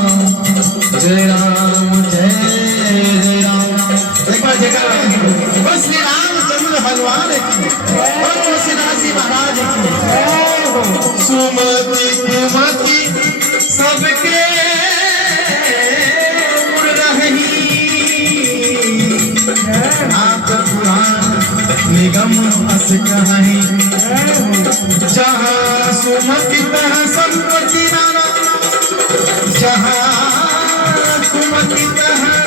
जय राम जय राम। एक बार जयकार बस श्री रामचंद्र भगवान की सीताजी महाराज की सुमति कुमति सबके उड़ रही आप पुराण निगम अस कहीं जहाँ सुमति तहाँ संपत्ति नाना जहाँ कुमति तहाँ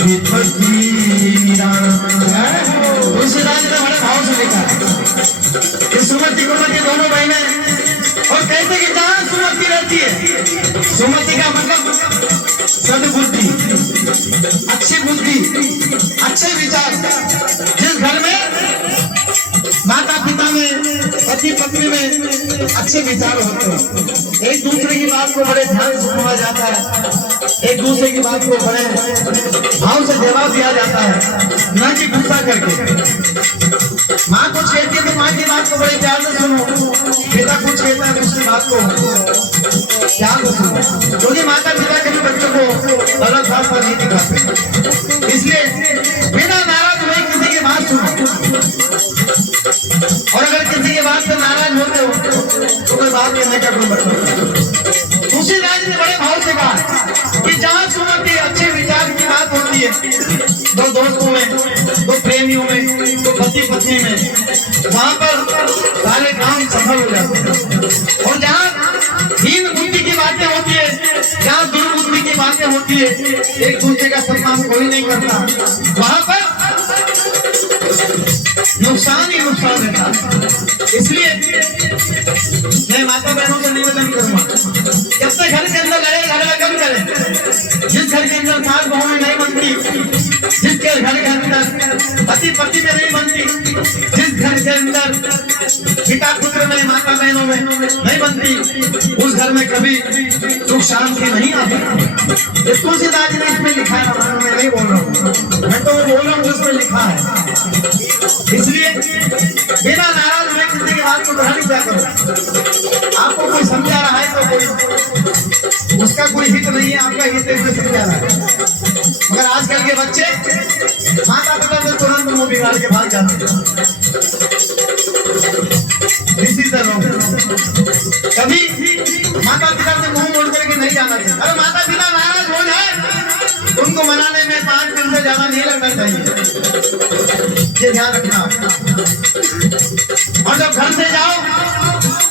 विपत्ति निराना। तुलसीदास ने बड़े भाव से लिखा कि सुमति कुमति दोनों बहने और कहते कि जहाँ सुमति रहती है, सुमति का मतलब सद्बुद्धि, अच्छी बुद्धि, अच्छे विचार। जिस घर में माता पिता में पति पत्नी में अच्छे विचार होते हैं, एक दूसरे की बात को बड़े ध्यान से सुना जाता है, एक दूसरे की बात को बड़े भाव से जवाब दिया जाता है, न कि गुस्सा करके। माँ कुछ कहती है तो माँ की बात को बड़े प्यार से सुनो, पिता कुछ कहता है उसकी बात को प्यार से सुनो, क्योंकि माता पिता कभी बच्चों को गलत रास्ता नहीं दिखाते। इसलिए बिना नाराज हुए किसी की बात सुनो, और अगर किसी की बात से नाराज होते हो तो कोई बात कहने का कोई मतलब नहीं। तुलसीदास ने बड़े भाव से कहा कि जहाँ सुमति अच्छे विचार की बात होती है, दो दोस्तों में, दो प्रेमियों में, दो पति पत्नी में, वहां पर सारे काम सफल हो जाते हैं। और जहाँ हीन बुद्धि की बातें होती है, जहाँ दुर्बुद्धि की बातें होती है, एक दूसरे का सम्मान कोई नहीं करता, वहां पर नुकसान ही नुकसान रहता। इसलिए मैं माता बहनों से निवेदन करूंगा, जब तक घर के अंदर लड़ाई झगड़ा कम करें। जिस घर के अंदर सास बहू में नहीं बनती, जिसके घर के अंदर पति पत्नी में नहीं बनती, जिस घर के अंदर पिता पुत्र में, माता बहनों में नहीं बनती, उस घर में कभी सुख शांति नहीं आती। तुलसीदास ने इसमें लिखा है, मैं नहीं बोल रहा हूँ, मैं तो बोल रहा हूँ जिसमें लिखा है। इसलिए बिना नाराज हुए किसी की बात को ग्रहण क्या करो। आपको कोई समझा रहा है तो कोई उसका कोई हित नहीं है, आपका हित इसमें समझा रहा है। मगर आजकल के बच्चे माता पिता से तुरंत मुंह बिगाड़ के भाग जाते हैं। इसी तरह कभी माता पिता से मुंह मोड़ करके नहीं जाना चाहिए। अगर माता पिता नाराज हो जाए, उनको मनाने में 5 दिन से ज्यादा नहीं लगना चाहिए, ये ध्यान रखना। और जब घर से जाओ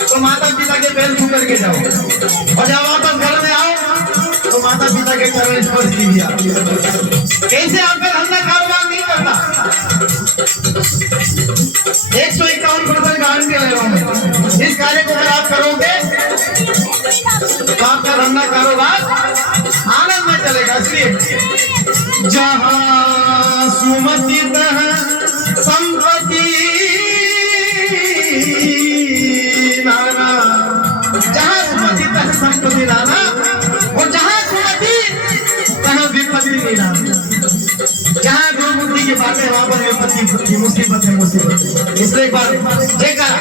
तो माता पिता के पैर छू करके जाओ, और जब वापस घर में आओ तो माता पिता के चरण स्पर्श कीजिए। कैसे आपका धंधा कारोबार नहीं करता, 151% गारंटी ले रहा हूं। इस कार्य को अगर आप करोगे तो आपका धंधा कारोबार आनंद में चलेगा। इसलिए जहाँ सुमति तहाँ संपत्ति नाना, जहाँ सुमति तहाँ संपत्ति नाना, और जहाँ सुमति तहाँ विपत्ति नहीं नाना। जहाँ दुर्बुद्धि की बातें वहां पर विपत्ति मुसीबत है मुसीबत। इसलिए एक बार जयकार